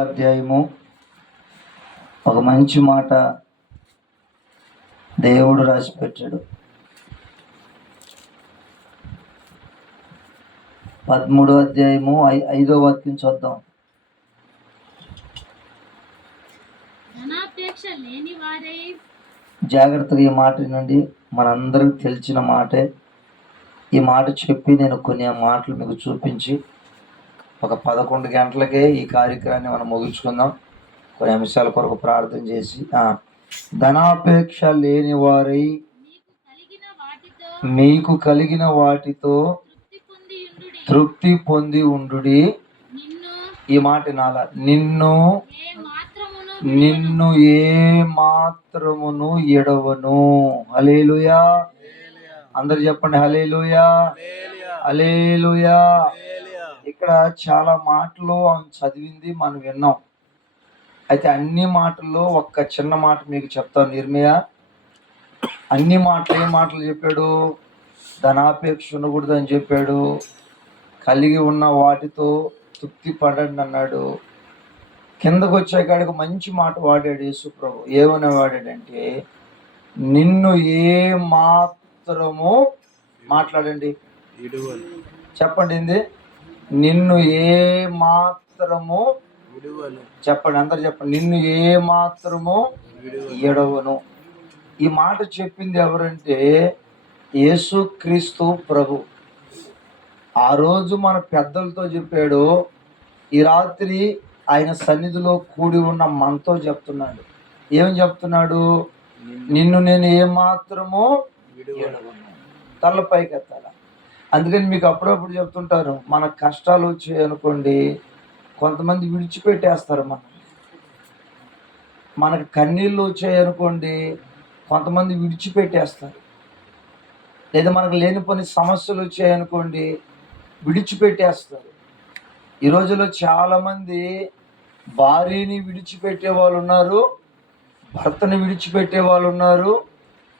అధ్యాయము. ఒక మంచి మాట దేవుడు రాసి పెట్టాడు పదమూడో అధ్యాయము ఐ- ఐదో వాక్యం చూద్దాం. జాగ్రత్తగా ఈ మాట నుండి మనందరికి తెలిసిన మాటే. ఈ మాట చెప్పి నేను కొన్ని మాటలు మీకు చూపించి ఒక పదకొండు గంటలకే ఈ కార్యక్రమాన్ని మనం ముగించుకుందాం. కొన్ని అంశాల కొరకు ప్రార్థన చేసి ఆ, ధనాపేక్ష లేని వారై నీకు కలిగిన వాటితో మీకు కలిగిన వాటితో తృప్తి పొంది నిన్ను ఈ మాట నాల నిన్ను నిన్ను ఏ మాత్రమును ఎడవను. హలేలుయా అందరు చెప్పండి హలేలుయా హలేలుయా ఇక్కడ చాలా మాటలు ఆమె చదివింది మనం విన్నాం. అయితే అన్ని మాటల్లో ఒక్క చిన్న మాట మీకు చెప్తాను నిర్మయ. అన్ని మాటలు ఏ మాటలు చెప్పాడు? ధనాపేక్ష ఉండకూడదు అని చెప్పాడు. కలిగి ఉన్న వాటితో తృప్తి పడండి అన్నాడు. కిందకు వచ్చే కాడికి మంచి మాట వాడాడు యేసు ప్రభు ఏమని వాడాడంటే నిన్ను ఏ మాత్రము మాట్లాడండి. చెప్పండి నిన్ను ఏ మాత్రము చెప్పండి అందరు చెప్పండి. నిన్ను ఏ మాత్రము ఎడవను ఈ మాట చెప్పింది ఎవరంటే యేసుక్రీస్తు ప్రభు. ఆ రోజు మన పెద్దలతో చెప్పాడు ఈ రాత్రి ఆయన సన్నిధిలో కూడి ఉన్న మనతో చెప్తున్నాడు. ఏం చెప్తున్నాడు? నిన్ను నేను ఏ మాత్రము ఎడవను తల పైకి ఎత్తాల అందుకని మీకు అప్పుడప్పుడు చెప్తుంటారు మన కష్టాలు వచ్చాయి అనుకోండి కొంతమంది విడిచిపెట్టేస్తారు మనం. మనకు కన్నీళ్ళు వచ్చాయి అనుకోండి కొంతమంది విడిచిపెట్టేస్తారు. లేదా మనకు లేని పని సమస్యలు వచ్చాయి అనుకోండి విడిచిపెట్టేస్తారు. ఈ రోజుల్లో చాలామంది భార్యని విడిచిపెట్టే వాళ్ళు ఉన్నారు భర్తని విడిచిపెట్టే వాళ్ళు ఉన్నారు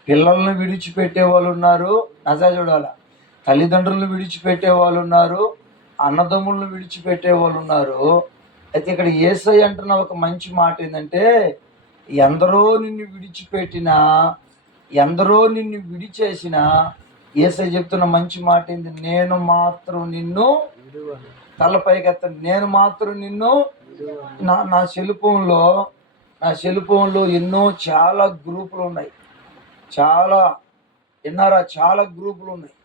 పిల్లల్ని విడిచిపెట్టే వాళ్ళు ఉన్నారు. నజా చూడాలా తల్లిదండ్రులను విడిచిపెట్టే వాళ్ళు ఉన్నారు అన్నదమ్ములను విడిచిపెట్టే వాళ్ళు ఉన్నారు అయితే ఇక్కడ ఏసై అంటున్న ఒక మంచి మాట ఏంటంటే ఎందరో నిన్ను విడిచిపెట్టినా ఎందరో నిన్ను విడిచేసినా ఏసై చెప్తున్న మంచి మాట ఏంది? నేను మాత్రం నిన్ను తలపైకి నేను మాత్రం నిన్ను నా నా సెల్ఫోన్లో నా సెల్ఫోన్లో ఎన్నో చాలా గ్రూపులు ఉన్నాయి. చాలా విన్నారా? చాలా గ్రూపులు ఉన్నాయి.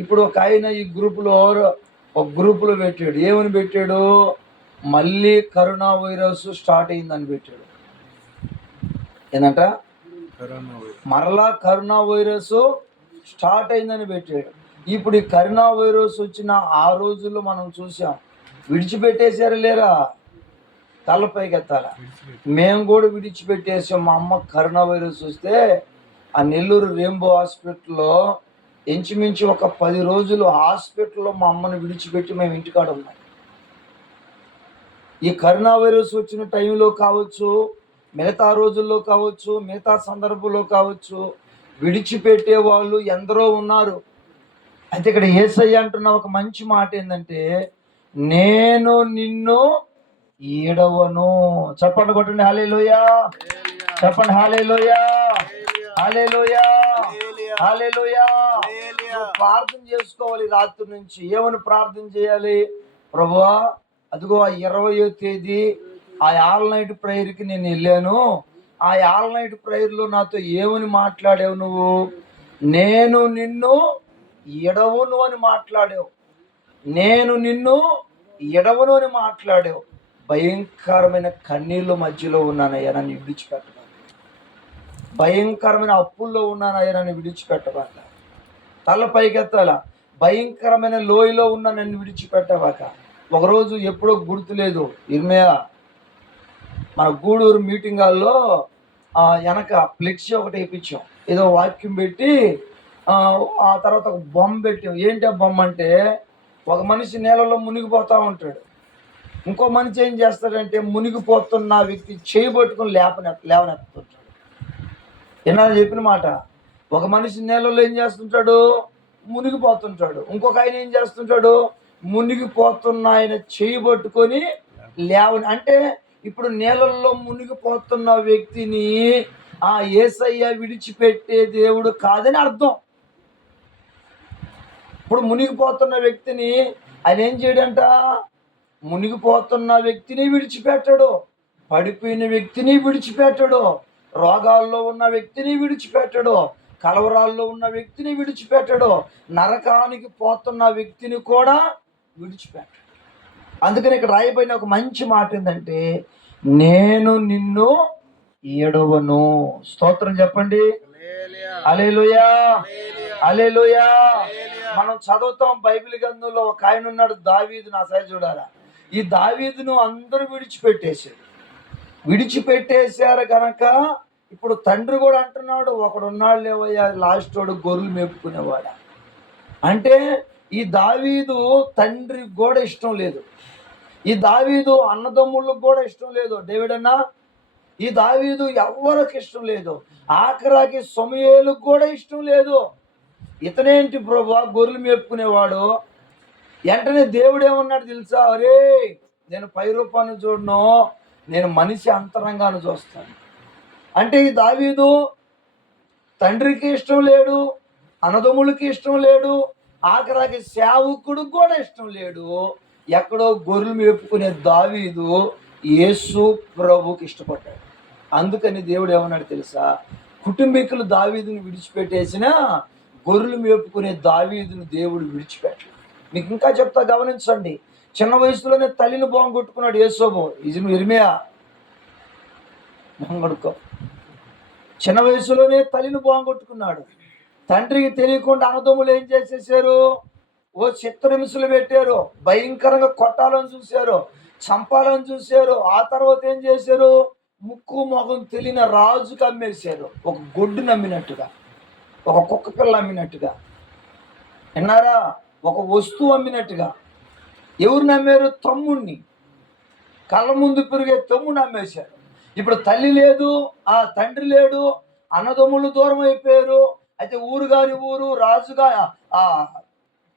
ఇప్పుడు ఒక ఆయన ఈ గ్రూపులో ఒక గ్రూపులో పెట్టాడు. ఏమని పెట్టాడు? మళ్ళీ కరోనా వైరస్ స్టార్ట్ అయిందని పెట్టాడు. ఏంటంట మరలా కరోనా వైరస్ స్టార్ట్ అయిందని పెట్టాడు. ఇప్పుడు ఈ కరోనా వైరస్ వచ్చిన ఆ రోజుల్లో మనం చూసాం. విడిచిపెట్టేశారు లేరా? తలపైకి ఎత్తాల? మేము కూడా విడిచిపెట్టేసాం. మా అమ్మ కరోనా వైరస్ వస్తే ఆ నెల్లూరు రెయిన్బో హాస్పిటల్లో ఇంచుమించు ఒక పది రోజులు హాస్పిటల్లో మా అమ్మని విడిచిపెట్టి మేము ఇంటికాడ ఉన్నాం. ఈ కరోనా వైరస్ వచ్చిన టైంలో కావచ్చు మిగతా రోజుల్లో కావచ్చు మిగతా సందర్భంలో కావచ్చు విడిచిపెట్టే వాళ్ళు ఎందరో ఉన్నారు. అయితే ఇక్కడ ఏసయ్య అంటున్న ఒక మంచి మాట ఏంటంటే నేను నిన్ను ఈడవను. చెప్పండి కొట్టండి హాలేలోయా చెప్పండి హాలేలోయా హాలేలోయా ప్రార్థన చేసుకోవాలి రాత్రి నుంచి. ఏమని ప్రార్థన చేయాలి? ప్రభువా అదిగో ఆ ఇరవయో తేదీ ఆ ఆల్ నైట్ ప్రేయర్కి నేను వెళ్ళాను. ఆ ఆల్ నైట్ ప్రేయర్లో నాతో ఏమని మాట్లాడావు నువ్వు? నేను నిన్ను ఎడవును అని మాట్లాడావు. నేను నిన్ను ఎడవను అని మాట్లాడావు. భయంకరమైన కన్నీళ్ళ మధ్యలో ఉన్నానయ్యా. నన్ను విడిచిపెట్టబాక భయంకరమైన అప్పుల్లో ఉన్నానయ్యా నన్ను విడిచిపెట్టవాక తల పైకెత్తాల. భయంకరమైన లోయలో ఉన్నా నన్ను విడిచిపెట్టవాక ఒకరోజు ఎప్పుడో గుర్తులేదు ఇర్మయ మన గూడూరు మీటింగ్ హాల్లో వెనక ఫ్లెక్సీ ఒకటి వేయించాం. ఏదో వాక్యం పెట్టి ఆ, ఆ తర్వాత ఒక బొమ్మ పెట్టాం. ఏంటి ఆ బొమ్మ అంటే ఒక మనిషి నేలలో మునిగిపోతూ ఉంటాడు. ఇంకో మనిషి ఏం చేస్తాడంటే మునిగిపోతున్న వ్యక్తి చేయి పట్టుకుని లేపనె లేవనెత్తుంటాడు. ఎన్నాళ్ళు చెప్పిన మాట. ఒక మనిషి నేలలో ఏం చేస్తుంటాడు? మునిగిపోతుంటాడు. ఇంకొక ఆయన ఏం చేస్తుంటాడు? మునిగిపోతున్న ఆయన చేయి పట్టుకొని లేవని. అంటే ఇప్పుడు నీళ్ళల్లో మునిగిపోతున్న వ్యక్తిని ఆ ఏసయ్య విడిచిపెట్టే దేవుడు కాదని అర్థం. ఇప్పుడు మునిగిపోతున్న వ్యక్తిని ఆయన ఏం చేయడంట? మునిగిపోతున్న వ్యక్తిని విడిచిపెట్టడు. పడిపోయిన వ్యక్తిని విడిచిపెట్టడు. రోగాల్లో ఉన్న వ్యక్తిని విడిచిపెట్టడు కలవరాల్లో ఉన్న వ్యక్తిని విడిచిపెట్టడు నరకానికి పోతున్న వ్యక్తిని కూడా విడిచిపెట్టడు. అందుకని ఇక్కడ రాయబడిన ఒక మంచి మాట ఏంటంటే నేను నిన్ను ఏడవను. స్తోత్రం చెప్పండి. అలేలుయా అలేలుయా మనం చదువుతాం బైబిల్ గ్రంథంలో ఒక ఆయన ఉన్నాడు దావీదు నా సైజు చూడాలా ఈ దావీదును అందరూ విడిచిపెట్టేశారు. విడిచిపెట్టేశారు కనుక ఇప్పుడు తండ్రి కూడా అంటున్నాడు ఒకడు ఉన్నాడు లేవయ్యా లాస్ట్ వాడు గొర్రెలు మేపుకునేవాడా. అంటే ఈ దావీదు తండ్రి కూడా ఇష్టం లేదు. ఈ దావీదు అన్నదమ్ములకు కూడా ఇష్టం లేదు. డేవిడ్ ఈ దావీదు ఎవరికి ఇష్టం లేదు. ఆఖరాకి సమయేలకు కూడా ఇష్టం లేదు. ఇతనేంటి ప్రభా గొర్రెలు మేపుకునేవాడు? వెంటనే దేవుడు ఏమన్నాడు తెలుసా? అరే నేను పై రూపాన్ని చూడను. నేను మనిషి అంతరంగాన్ని చూస్తాను. అంటే ఈ దావీదు తండ్రికి ఇష్టం లేడు అన్నదమ్ములకి ఇష్టం లేడు ఆఖరాకి సేవకుడు కూడా ఇష్టం లేడు. ఎక్కడో గొర్రెలు మేపుకునే దావీదు యేసు ప్రభుకి ఇష్టపడ్డాడు. అందుకని దేవుడు ఏమన్నాడు తెలుసా? కుటుంబీకులు దావీదుని విడిచిపెట్టేసిన గొర్రెలు మేపుకునే దావీదుని దేవుడు విడిచిపెట్టలేదు మీకు ఇంకా చెప్తా గమనించండి. చిన్న వయసులోనే తల్లిని బాగుకొట్టుకున్నాడు యేసోబు ఇది ఇర్మియా. మొహం కడుక్కో. చిన్న వయసులోనే తల్లిని బాగుకొట్టుకున్నాడు తండ్రికి తెలియకుండా అన్నదమ్ములు ఏం చేసేసారు? ఓ చిత్రహింసలు పెట్టారు. భయంకరంగా కొట్టాలని చూశారు. చంపాలని చూశారు. ఆ తర్వాత ఏం చేశారు? ముక్కు మొహం తెలియని రాజుకి అమ్మేశారు. ఒక గొడ్డు నమ్మినట్టుగా. ఒక కుక్క పిల్ల అమ్మినట్టుగా విన్నారా? ఒక వస్తువు అమ్మినట్టుగా. ఎవరు నమ్మారు? తమ్ముణ్ణి. కళ్ళ ముందు పెరిగే తమ్ముడు నమ్మేశారు ఇప్పుడు తల్లి లేదు ఆ తండ్రి లేడు అన్నదమ్ములు దూరం అయిపోయారు. అయితే ఊరు కాని ఊరు రాజుగా ఆ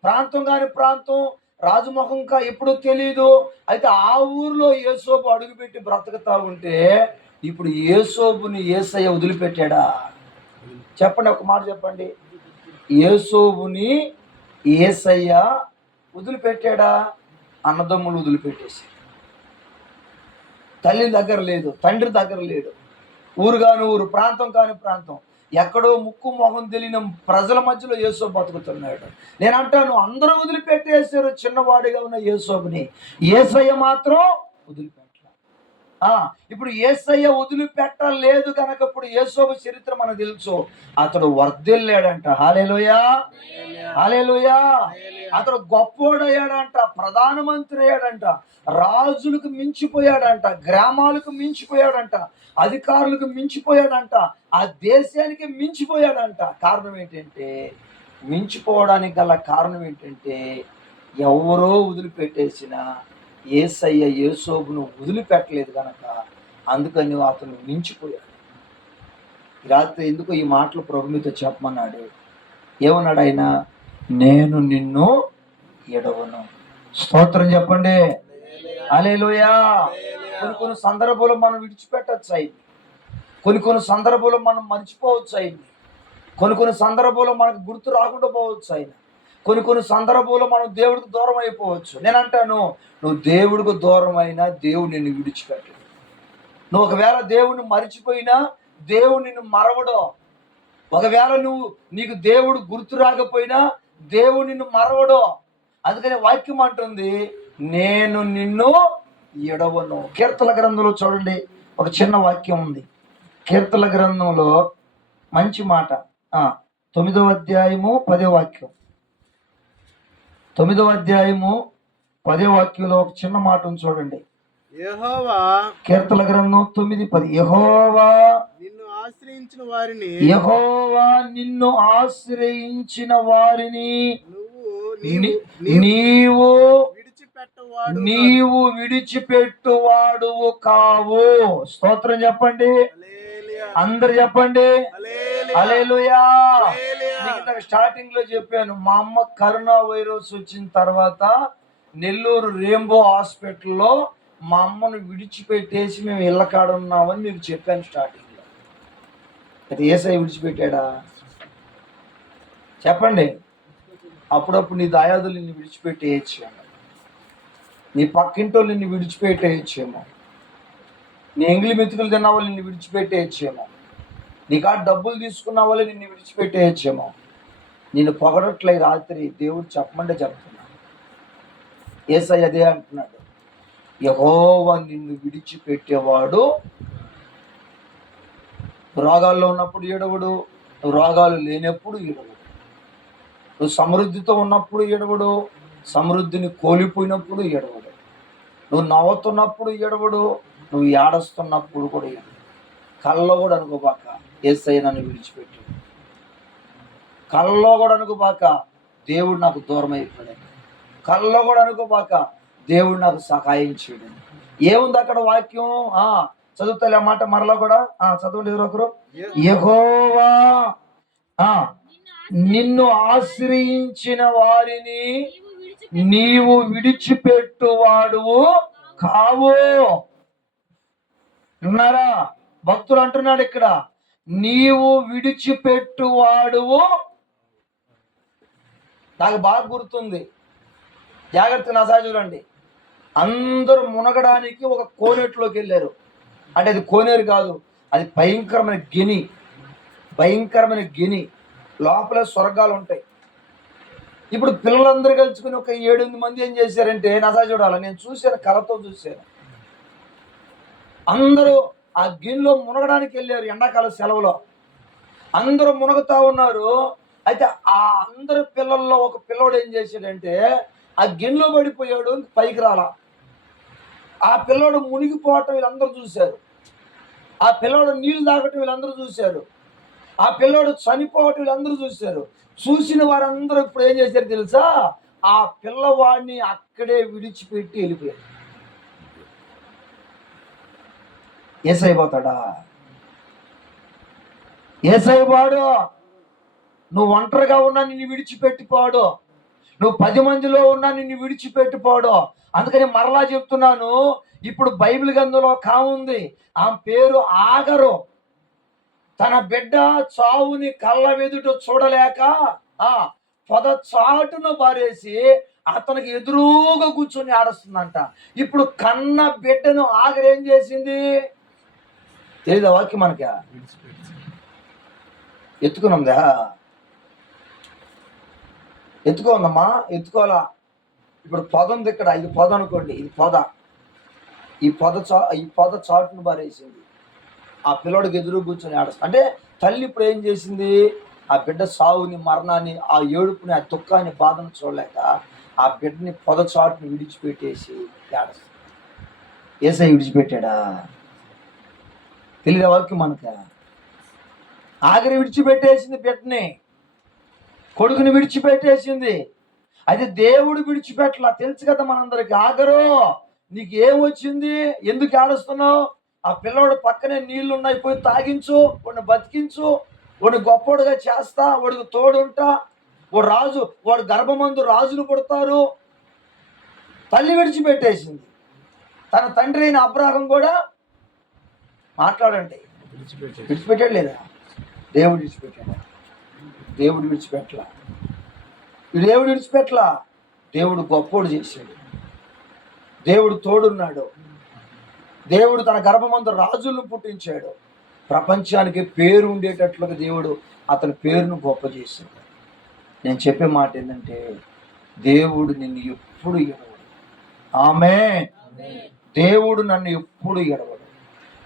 ప్రాంతం కాని ప్రాంతం రాజుముఖం కా ఎప్పుడు తెలియదు అయితే ఆ ఊరిలో ఏసోపు అడుగుపెట్టి బ్రతకతా ఉంటే ఇప్పుడు ఏసోబుని ఏసయ్య వదిలిపెట్టాడా? చెప్పండి ఒక మాట చెప్పండి. ఏసోబుని ఏసయ్య వదిలిపెట్టాడా? అన్నదమ్ములు వదిలిపెట్టేసి. తల్లి దగ్గర లేదు తండ్రి దగ్గర లేడు ఊరు కాని ఊరు ప్రాంతం కాని ప్రాంతం. ఎక్కడో ముక్కు మొహం తెలియని ప్రజల మధ్యలో యేసో బతుకుతున్నాడు. నేను అంటాను అందరూ వదిలిపెట్టేశారు చిన్నవాడిగా ఉన్న యేసోబుని ఏసయ్య మాత్రం వదిలిపెట్టారు ఇప్పుడు ఏసయ్య వదిలిపెట్టలేదు కనుక ఇప్పుడు యేసోబు చరిత్ర మనకు తెలుసు. అతడు వర్ధిల్లాడంట. హాలేలోయా. హాలేలోయా. అతడు గొప్పోడయ్యాడంట. ప్రధానమంత్రి అయ్యాడంట రాజులకు మించిపోయాడంట. గ్రామాలకు మించిపోయాడంట. అధికారులకు మించిపోయాడంట. ఆ దేశానికి మించిపోయాడంట. కారణం ఏంటంటే మించిపోవడానికి గల కారణం ఏంటంటే ఎవరో వదిలిపెట్టేసిన ఏసయ్య ఏసోబును వదిలిపెట్టలేదు కనుక అందుకని అతను మించిపోయాడు రాత్రి ఎందుకో ఈ మాటలు ప్రభు మీతో చెప్పమన్నాడు? ఏమన్నాడు ఆయన నేను నిన్ను ఎడవను. స్తోత్రం చెప్పండి. అలేలుయా కొన్ని కొన్ని సందర్భాలు మనం విడిచిపెట్టచ్చు అయింది కొన్ని కొన్ని సందర్భాలు మనం మర్చిపోవచ్చు అయింది కొన్ని కొన్ని సందర్భాలు మనకు గుర్తు రాకుండా పోవచ్చు ఆయన కొన్ని కొన్ని సందర్భంలో మనం దేవుడికి దూరం అయిపోవచ్చు నేను అంటాను నువ్వు దేవుడికి దూరం అయినా దేవుడు నిన్ను విడిచిపెట్టు నువ్వు ఒకవేళ దేవుడిని మరిచిపోయినా దేవుడు నిన్ను మరవడం. ఒకవేళ నువ్వు నీకు దేవుడు గుర్తు రాకపోయినా దేవుడు నిన్ను మరవడం. అందుకని వాక్యం అంటుంది నేను నిన్ను ఎడవను కీర్తన గ్రంథంలో చూడండి ఒక చిన్న వాక్యం ఉంది. కీర్తన గ్రంథంలో మంచి మాట. తొమ్మిదవ అధ్యాయము పదే వాక్యం. తొమ్మిదవ అధ్యాయము పదో వాక్యంలో ఒక చిన్న మాట చూడండి. యెహోవా కీర్తన గ్రంథం తొమ్మిది పది. యహోవా నిన్ను ఆశ్రయించిన వారిని యహోవా నిన్ను ఆశ్రయించిన వారిని నీవు నీవు విడిచిపెట్టవాడు కావు. స్తోత్రం చెప్పండి. అందరు చెప్పండి. Hallelujah hallelujah. స్టార్టింగ్లో చెప్పాను మా అమ్మ కరోనా వైరస్ వచ్చిన తర్వాత నెల్లూరు రెయిన్బో హాస్పిటల్లో మా అమ్మను విడిచిపెట్టేసి మేము ఇళ్ళ కాడ ఉన్నామని మీకు చెప్పాను స్టార్టింగ్లో. అది ఏసై విడిచిపెట్టాడా? చెప్పండి. అప్పుడప్పుడు నీ దాయాదులు నిన్ను విడిచిపెట్టేయచ్చేమో నీ పక్కింటోళ్ళు నిన్ను విడిచిపెట్టేయచ్చేమో నీ ఎంగిలి మెతుకులు తిన్న వాళ్ళు నిన్ను విడిచిపెట్టేయచ్చేమో నీ కాడ డబ్బులు తీసుకున్న వాళ్ళు నిన్ను విడిచిపెట్టేయచ్చేమో నేను పొగడట్లే రాత్రి దేవుడు చెప్పమంటే చెప్తున్నాను ఏసై అదే అంటున్నాడు. యహోవా నిన్ను విడిచిపెట్టేవాడు రోగాల్లో ఉన్నప్పుడు ఏడవడు రోగాలు లేనప్పుడు ఏడవడు. నువ్వు సమృద్ధితో ఉన్నప్పుడు ఏడవడు సమృద్ధిని కోల్పోయినప్పుడు ఏడవడు. నువ్వు నవ్వుతున్నప్పుడు ఏడవడు నువ్వు ఏడస్తున్నప్పుడు కూడా ఏడవడు. కళ్ళలో కూడా అనుకోబాక ఏసై నన్ను విడిచిపెట్టాడు. కళ్ళలో కూడా అనుకోబాక దేవుడు నాకు దూరం అయిపోయాడు కళ్ళలో కూడా అనుకోబాక దేవుడు నాకు సహాయం చేయడం ఏముంది అక్కడ వాక్యం? ఆ చదువుతలే ఆ మాట మరలా కూడా? ఆ చదవండి ఎవరొకరు ఒకరు. ఆ నిన్ను ఆశ్రయించిన వారిని నీవు విడిచి నీవు విడిచిపెట్టువాడువు కావు. విన్నారా? భక్తులు అంటున్నాడు ఇక్కడ. నీవు విడిచిపెట్టువాడువు నాకు బాగా గుర్తుంది. జాగ్రత్త నసా చూడండి. అందరూ మునగడానికి ఒక కోనేటిలోకి వెళ్ళారు. అంటే అది కోనేరు కాదు అది భయంకరమైన గిని. భయంకరమైన గిని. లోపల స్వర్గాలు ఉంటాయి. ఇప్పుడు పిల్లలందరూ కలుసుకుని ఒక ఏడెనిమిది మంది ఏం చేశారంటే నసా చూడాలి? నేను చూశాను కళతో చూశాను. అందరూ ఆ గిన్నెలో మునగడానికి వెళ్ళారు ఎండాకాల సెలవులో. అందరూ మునగుతా ఉన్నారు. అయితే ఆ అందరు పిల్లల్లో ఒక పిల్లోడు ఏం చేశాడంటే ఆ గిన్నెలో పడిపోయాడు పైకి రాలా. ఆ పిల్లోడు మునిగిపోవటం వీళ్ళందరూ చూశారు. ఆ పిల్లోడు నీళ్ళు తాగటం వీళ్ళందరూ చూశారు. ఆ పిల్లోడు చనిపోవటం వీళ్ళందరూ చూశారు. చూసిన వారందరూ ఇప్పుడు ఏం చేశారు తెలుసా? ఆ పిల్లవాడిని అక్కడే విడిచిపెట్టి వెళ్ళిపోయారు. ఏసైపోతాడా ఏసైపోడు నువ్వు ఒంటరిగా ఉన్నా నిన్ను విడిచిపెట్టిపోడు. నువ్వు పది మందిలో ఉన్నా నిన్ను విడిచిపెట్టిపోడు. అందుకని మరలా చెప్తున్నాను ఇప్పుడు బైబిల్ గంధంలో కాముంది ఆమె పేరు ఆగరు. తన బిడ్డ చావుని కళ్ళ వెదుట చూడలేక ఆ పొద చాటును బారేసి అతనికి ఎదురుగా కూర్చొని ఆడుస్తుందంట. ఇప్పుడు కన్న బిడ్డను ఆగరేం చేసింది? తెలీదా వాక్యం మనకి? ఎత్తుకున్నాందా ఎత్తుకోందమ్మా ఎత్తుకోవాలా? ఇప్పుడు పొద ఉంది ఇక్కడ ఇది పొద అనుకోండి ఇది పొద. ఈ పొద చా ఈ పొద చాటును బారేసింది ఆ పిల్లడికి ఎదురు కూర్చొని ఆడస్తా. అంటే తల్లి ఇప్పుడు ఏం చేసింది? ఆ బిడ్డ సావుని మరణాన్ని ఆ ఏడుపుని ఆ దుఃఖాన్ని బాధను చూడలేక ఆ బిడ్డని పొద చాటుని విడిచిపెట్టేసి ఏడస్తా ఏసై విడిచిపెట్టాడా? తెలియదు వరకు మనక? ఆఖరి విడిచిపెట్టేసింది బిడ్డని. కొడుకుని విడిచిపెట్టేసింది. అది దేవుడు విడిచిపెట్టలా. తెలుసు కదా మనందరికి ఆగరు. నీకు ఏం వచ్చింది ఎందుకు ఆడుస్తున్నావు ఆ పిల్లవాడు పక్కనే నీళ్ళు ఉన్నాయి పోయి తాగించు వాడిని బతికించు వాడిని గొప్పోడుగా చేస్తా వాడికి తోడుంటా. వాడు రాజు వాడు గర్భమందు రాజులు పుడతారు. తల్లి విడిచిపెట్టేసింది. తన తండ్రి అయిన అబ్రాహం కూడా మాట్లాడండి. విడిచిపెట్టాడు లేదా దేవుడు విడిచిపెట్టాడు. దేవుడు విడిచిపెట్టలా. దేవుడు విడిచిపెట్టలా. దేవుడు గొప్పోడు చేశాడు. దేవుడు తోడున్నాడు. దేవుడు తన గర్భమందు రాజులను పుట్టించాడు. ప్రపంచానికి పేరు ఉండేటట్లుగా దేవుడు అతని పేరును గొప్ప చేశాడు. నేను చెప్పే మాట ఏంటంటే దేవుడు నిన్ను ఎప్పుడు ఎడవడు. ఆమె దేవుడు నన్ను ఎప్పుడు ఎడవడు.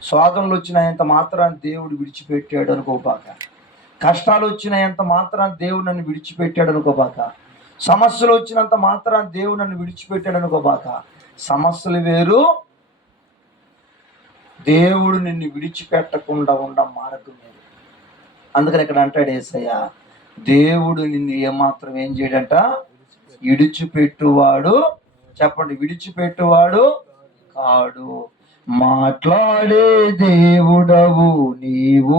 స్వాతంలో వచ్చినంత మాత్రాన్ని దేవుడు విడిచిపెట్టాడు అనుకోబాక కష్టాలు వచ్చినంత మాత్రం దేవుడు నన్ను విడిచిపెట్టాడు అనుకోబాక. సమస్యలు వచ్చినంత మాత్రం దేవుడు నన్ను విడిచిపెట్టాడు అనుకోబాక. సమస్యలు వేరు. దేవుడు నిన్ను విడిచిపెట్టకుండా ఉండ మార్గం లేదు అందుకని ఇక్కడ అంటాడు ఏసయ్య దేవుడు నిన్ను ఏమాత్రం ఏం చేయడంట? విడిచిపెట్టువాడు. చెప్పండి విడిచిపెట్టువాడు కాడు. మాట్లాడే దేవుడవు నీవు.